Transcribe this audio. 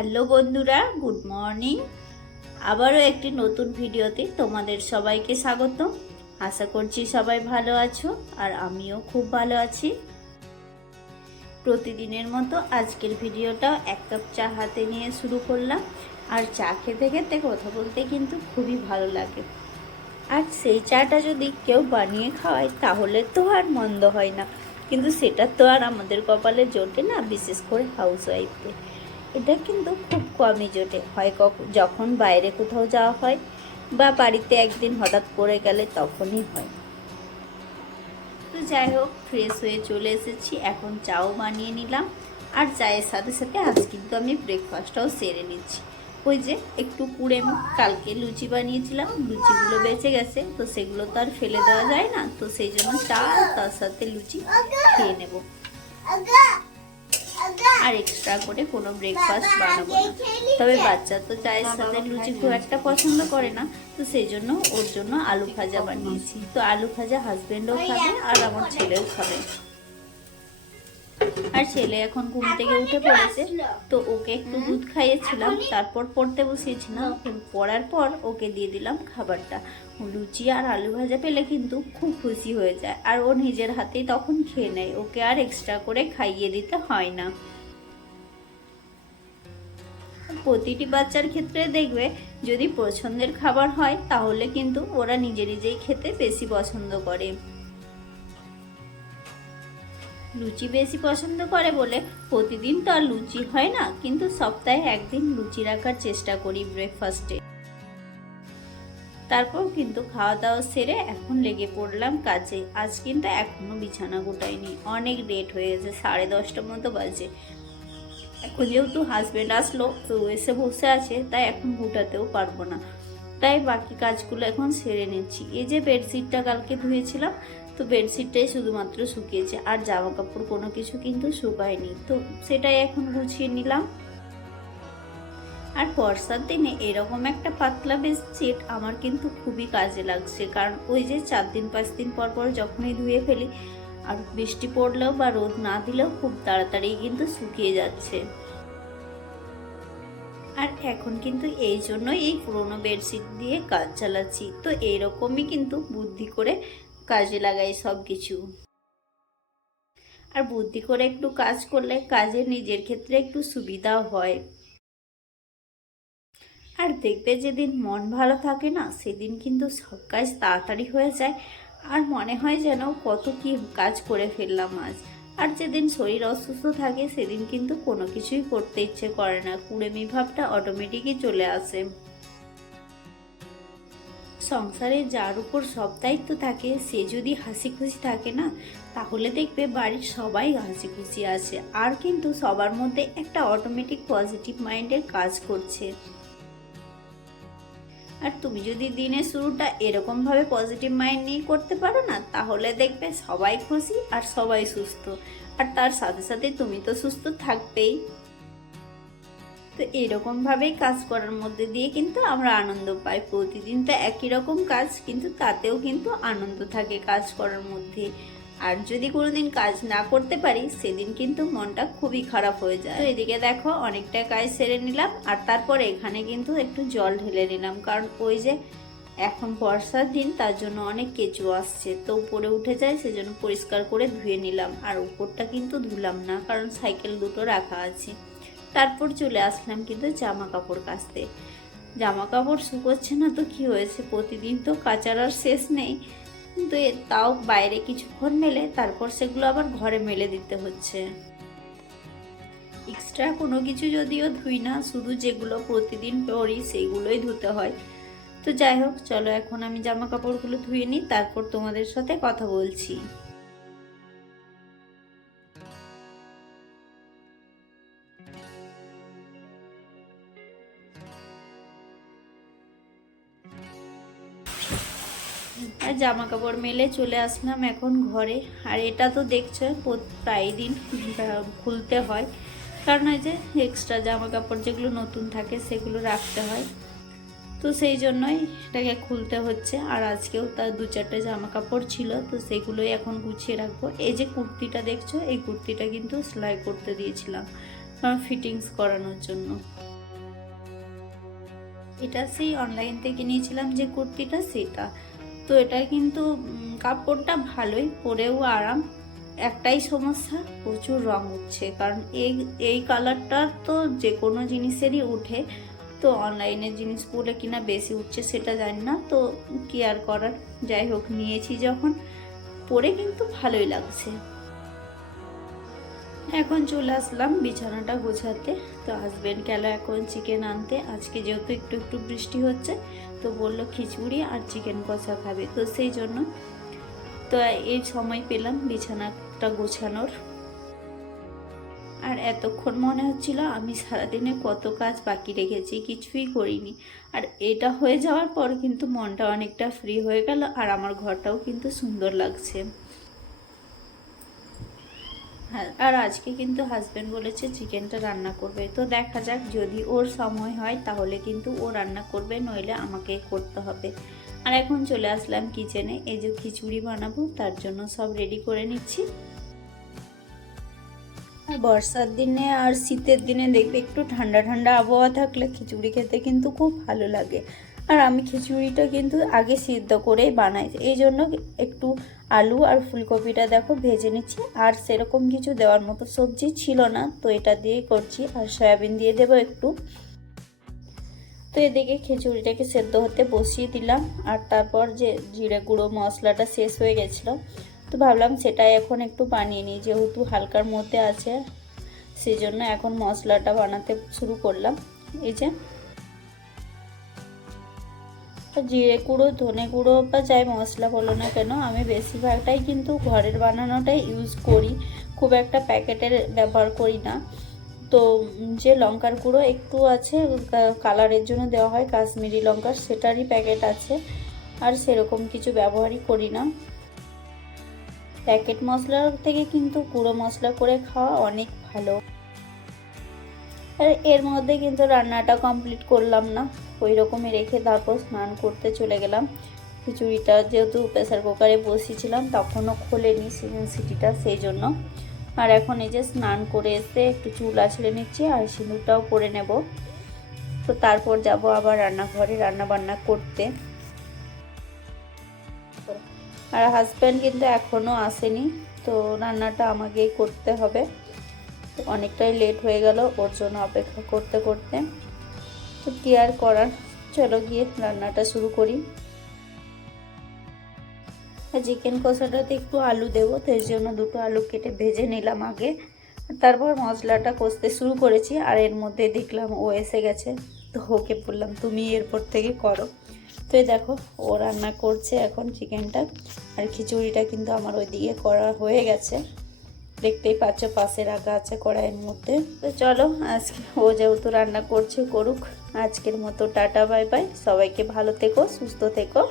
Hello বন্ধুরা, good morning. আবারও একটি নতুন ভিডিওতে তোমাদের সবাইকে স্বাগত। আশা করছি সবাই ভালো আছো আর আমিও খুব ভালো আছি। প্রতিদিনের মতো আজকের ভিডিওটাও এক কাপ চা হাতে নিয়ে শুরু করলাম। আর চা খেতে খেতে কথা বলতে কিন্তু খুবই ভালো লাগে। আর সেই চাটা যদি কেউ বানিয়ে খাওয়ায় তাহলে তো আর মন্দ হয় না, কিন্তু সেটা তো আর আমাদের কপালে জোটে না, বিশেষ করে হাউসওয়াইফদের। এটা কিন্তু খুব কমই জোটে, হয় যখন বাইরে কোথাও যাওয়া হয় বা বাড়িতে একদিন হঠাৎ পড়ে গেলে তখনই হয়। তো যাই হোক, ফ্রেশ হয়ে চলে এসেছি, এখন চাও বানিয়ে নিলাম। আর চায়ের সাথে সাথে আজ কিন্তু আমি ব্রেকফাস্টটাও সেরে নিচ্ছি। ওই যে একটু কুড়ে কালকে লুচি বানিয়েছিলাম, লুচিগুলো বেঁচে গেছে, তো সেগুলো তো আর ফেলে দেওয়া যায় না, তো সেই জন্য চা তার সাথে লুচি খেয়ে নেব। আর এক্সট্রা করে কোনো ব্রেকফাস্ট বানাবো না। তবে বাচ্চা তো চায়ের সাথে লুচি খুব একটা পছন্দ করে না, তো সেই জন্য ওর জন্য আলু ভাজা বানিয়েছি। তো আলু ভাজা হাজবেন্ডও খাবে আর আমার ছেলেও খাবে। আর ছেলে এখন ঘুম থেকে উঠে পড়েছে, তো ওকে একটু দুধ খাইয়েছিলাম, তারপর পড়তে বসিয়েছিলাম। পড়ার পর ওকে দিয়ে দিলাম খাবারটা। লুচি আর আলু ভাজা পেলে কিন্তু খুব খুশি হয়ে যায়, আর ও নিজের হাতেই তখন খেয়ে নেয়, ওকে আর এক্সট্রা করে খাইয়ে দিতে হয় না। প্রতিটি বাচ্চার ক্ষেত্রে দেখবে, যদি পছন্দের খাবার হয় তাহলে কিন্তু ওরা নিজে নিজেই খেতে বেশি পছন্দ করে। লুচি বেশি পছন্দ করে বলে প্রতিদিন তো আর লুচি হয় না, কিন্তু সপ্তাহে একদিন লুচি রাখার চেষ্টা করি ব্রেকফাস্টে। তারপর কিন্তু খাওয়া দাওয়া সেরে এখন লেগে পড়লাম কাজে। আজ কিন্তু এখনো বিছানা গোটাইনি, অনেক লেট হয়ে গেছে, 10:30 মতো বাজে। এখন যেহেতু হাজবেন্ড আসলো, তো এসে বসে আছে, তাই এখন গোটাতেও পারবো না, তাই বাকি কাজগুলো এখন সেরে নিচ্ছি। এই যে বেডশিটটা কালকে ধুয়েছিলাম, তো বেডশিটটাই শুধুমাত্র শুকিয়েছে, আর জামা কাপড় কোনো কিছু কিন্তু শুকায়নি, তো সেটাই এখন গুছিয়ে নিলাম। আর বর্ষার দিনে এরকম একটা পাতলা বেডশিট আমার কিন্তু খুবই কাজে লাগছে, কারণ ওই যে 4 দিন 5 দিন পর পর যখনই ধুয়ে ফেলি, আর বৃষ্টি পড়লেও বা রোদ না দিলেও খুব তাড়াতাড়ি কিন্তু শুকিয়ে যাচ্ছে। আর এখন কিন্তু এই জন্যই এই পুরোনো বেডশিট দিয়ে কাজ চালাচ্ছি। তো এইরকমই কিন্তু বুদ্ধি করে কাজে লাগাই সব কিছু। আর বুদ্ধি করে একটু কাজ করলে কাজে নিজের ক্ষেত্রে একটু সুবিধাও হয়। আর দেখবে যেদিন মন ভালো থাকে না, সেদিন কিন্তু সব কাজ তাড়াতাড়ি হয়ে যায়, আর মনে হয় যেন কত কি কাজ করে ফেললাম আজ। আর যেদিন শরীর অসুস্থ থাকে সেদিন কিন্তু কোনো কিছুই করতে ইচ্ছে করে না, কুড়েমি ভাবটা অটোমেটিকই চলে আসে। সংসারে যার উপর সব দায়িত্ব থাকে, সে যদি হাসি খুশি থাকে না, তাহলে দেখবে বাড়ির সবাই হাসি খুশি আছে, আর কিন্তু সবার মধ্যে একটা অটোমেটিক পজিটিভ মাইন্ডের কাজ করছে। আর তুমি যদি দিনের শুরুটা এরকমভাবে পজিটিভ মাইন্ড নিয়ে করতে পারো না, তাহলে দেখবে সবাই খুশি আর সবাই সুস্থ, আর তার সাথে সাথে তুমি তো সুস্থ থাকবেই। তো এরকমভাবেই কাজ করার মধ্যে দিয়ে কিন্তু আমরা আনন্দ পাই। প্রতিদিন তো একই রকম কাজ, কিন্তু তাতেও কিন্তু আনন্দ থাকে কাজ করার মধ্যে। আর যদি কোনোদিন কাজ না করতে পারি, সেদিন কিন্তু মনটা খুবই খারাপ হয়ে যায়। তো এদিকে দেখো, অনেকটা কাজ সেরে নিলাম, আর তারপরে এখানে কিন্তু একটু জল ঢেলে নিলাম, কারণ ওই যে এখন বর্ষার দিন, তার জন্য অনেক কেঁচো আসছে, তো উপরে উঠে যায়, সেজন্য পরিষ্কার করে ধুয়ে নিলাম। আর উপরটা কিন্তু ধুলাম না, কারণ সাইকেল দুটো রাখা আছে। তারপর চলে আসলাম কিন্তু জামা কাপড় কাচতে। জামা কাপড় শুকোচ্ছে না তো কি হয়েছে, প্রতিদিন তো কাচার আর শেষ নেই, কিন্তু তাও বাইরে কিছুক্ষণ মেলে তারপর সেগুলো আবার ঘরে মেলে দিতে হচ্ছে। এক্সট্রা কোনো কিছু যদিও ধুই না, শুধু যেগুলো প্রতিদিন পরি সেইগুলোই ধুতে হয়। তো যাই হোক, চলো এখন আমি জামা কাপড়গুলো ধুয়ে নিই, তারপর তোমাদের সাথে কথা বলছি। আর জামা কাপড় মেলে চলে আসলাম এখন ঘরে। আর এটা তো দেখছো প্রায় দিন খুলতে হয়, কারণ ওই যে এক্সট্রা জামা কাপড় যেগুলো নতুন থাকে সেগুলো রাখতে হয়, তো সেই জন্যই এটাকে খুলতে হচ্ছে। আর আজকেও তার 2-4টে জামা কাপড় ছিল, তো সেগুলোই এখন গুছিয়ে রাখবো। এই যে কুর্তিটা দেখছো, এই কুর্তিটা কিন্তু সেলাই করতে দিয়েছিলাম, ফিটিংস করানোর জন্য। এটা সেই অনলাইন থেকে নিয়েছিলাম যে কুর্তিটা, সেটা তো এটা কিন্তু কাপড়টা ভালোই, পরেও আরাম। একটাই সমস্যা, প্রচুর রং উঠছে, কারণ এই কালারটা তো যে কোনো জিনিসেরই উঠে, তো অনলাইনের জিনিস পরে কিনা বেশি উঠছে সেটা জানি না, তো কি আর করার, যাই হোক নিয়েছি যখন, পরে কিন্তু ভালোই লাগছে। এখন চলে আসলাম বিছানাটা গোছাতে। তো হাজবেন্ড গেল এখন চিকেন আনতে, আজকে যেহেতু একটু একটু বৃষ্টি হচ্ছে, তো বললো খিচুড়ি আর চিকেন কষা খাবে, তো সেই জন্য তো এই সময় পেলাম বিছানাটা গোছানোর। আর এতক্ষণ মনে হচ্ছিল আমি সারাদিনে কত কাজ বাকি রেখেছি, কিছুই করিনি। আর এটা হয়ে যাওয়ার পর কিন্তু মনটা অনেকটা ফ্রি হয়ে গেল, আর আমার ঘরটাও কিন্তু সুন্দর লাগছে। হ্যাঁ, আর আজকে কিন্তু হাজব্যান্ড বলেছে চিকেনটা রান্না করবে, তো দেখা যাক, যদি ওর সময় হয় তাহলে কিন্তু ও রান্না করবে, নইলে আমাকে করতে হবে। আর এখন চলে আসলাম কিচেনে, এই যে খিচুড়ি বানাবো তার জন্য সব রেডি করে নিচ্ছি। আর বর্ষার দিনে আর শীতের দিনে দেখবে একটু ঠান্ডা ঠান্ডা আবহাওয়া থাকলে খিচুড়ি খেতে কিন্তু খুব ভালো লাগে। আর আমি খিচুড়িটা কিন্তু আগে সিদ্ধ করেই বানাই, এই জন্য একটু আলু আর ফুলকপিটা দেখো ভেজে নিচ্ছি। আর সেরকম কিছু দেওয়ার মতো সবজি ছিল না, তো এটা দিয়েই করছি। আর সয়াবিন দিয়ে দেবো একটু। তো এদিকে খিচুড়িটাকে সেদ্ধ হতে বসিয়ে দিলাম। আর তারপর যে জিরে গুঁড়ো মশলাটা শেষ হয়ে গেছিলো, তো ভাবলাম সেটাই এখন একটু বানিয়ে নিই, যেহেতু হালকার মধ্যে আছে, সেই জন্য এখন মশলাটা বানাতে শুরু করলাম। এই যে জিরে গুঁড়ো, ধনে গুঁড়ো বা যাই মশলা বলো না কেন, আমি বেশিরভাগটাই কিন্তু ঘরের বানানোটাই ইউজ করি, খুব একটা প্যাকেটের ব্যবহার করি না। তো যে লঙ্কার গুঁড়ো একটু আছে কালারের জন্য দেওয়া হয়, কাশ্মীরি লঙ্কার, সেটারই প্যাকেট আছে, আর সেরকম কিছু ব্যবহারই করি না। প্যাকেট মশলার থেকে কিন্তু গুঁড়ো মশলা করে খাওয়া অনেক ভালো। আর এর মধ্যে কিন্তু রান্নাটা কমপ্লিট করলাম না, ওই রকমই রেখে তারপর স্নান করতে চলে গেলাম। খিচুড়িটা যেহেতু প্রেসার কুকারে বসিয়েছিলাম তখনও খোলেনি সিটিটা, সেই জন্য। আর এখন এই যে স্নান করে এসে একটু চুল আঁচড়ে নিচ্ছি আর সিঁদুরটাও পরে নেব, তো তারপর যাব আবার রান্নাঘরে রান্না বান্না করতে। আর হাজব্যান্ড কিন্তু এখনও আসেনি, তো রান্নাটা আমাকেই করতে হবে, অনেকটাই লেট হয়ে গেল ওর জন্য অপেক্ষা করতে করতে। তো কি আর করার, চলো গিয়ে রান্নাটা শুরু করি। চিকেন কষাটাতে একটু আলু দেবো, তো এর জন্য দুটো আলু কেটে ভেজে নিলাম আগে, তারপর মশলাটা কষতে শুরু করেছি। আর এর মধ্যে দেখলাম ও এসে গেছে, তো ওকে বললাম তুমি এরপর থেকে করো। তো এই দেখো ও রান্না করছে এখন চিকেনটা, আর খিচুড়িটা কিন্তু আমার ওইদিকে করা হয়ে গেছে, দেখতেই পাচ্ছ পাশে রাখা আছে কড়াইয়ের মধ্যে। তো চলো আজকে ও যেহেতু রান্না করছে করুক, আজকের মতো টাটা বাই বাই, সবাইকে ভালো থেকো, সুস্থ থেকো।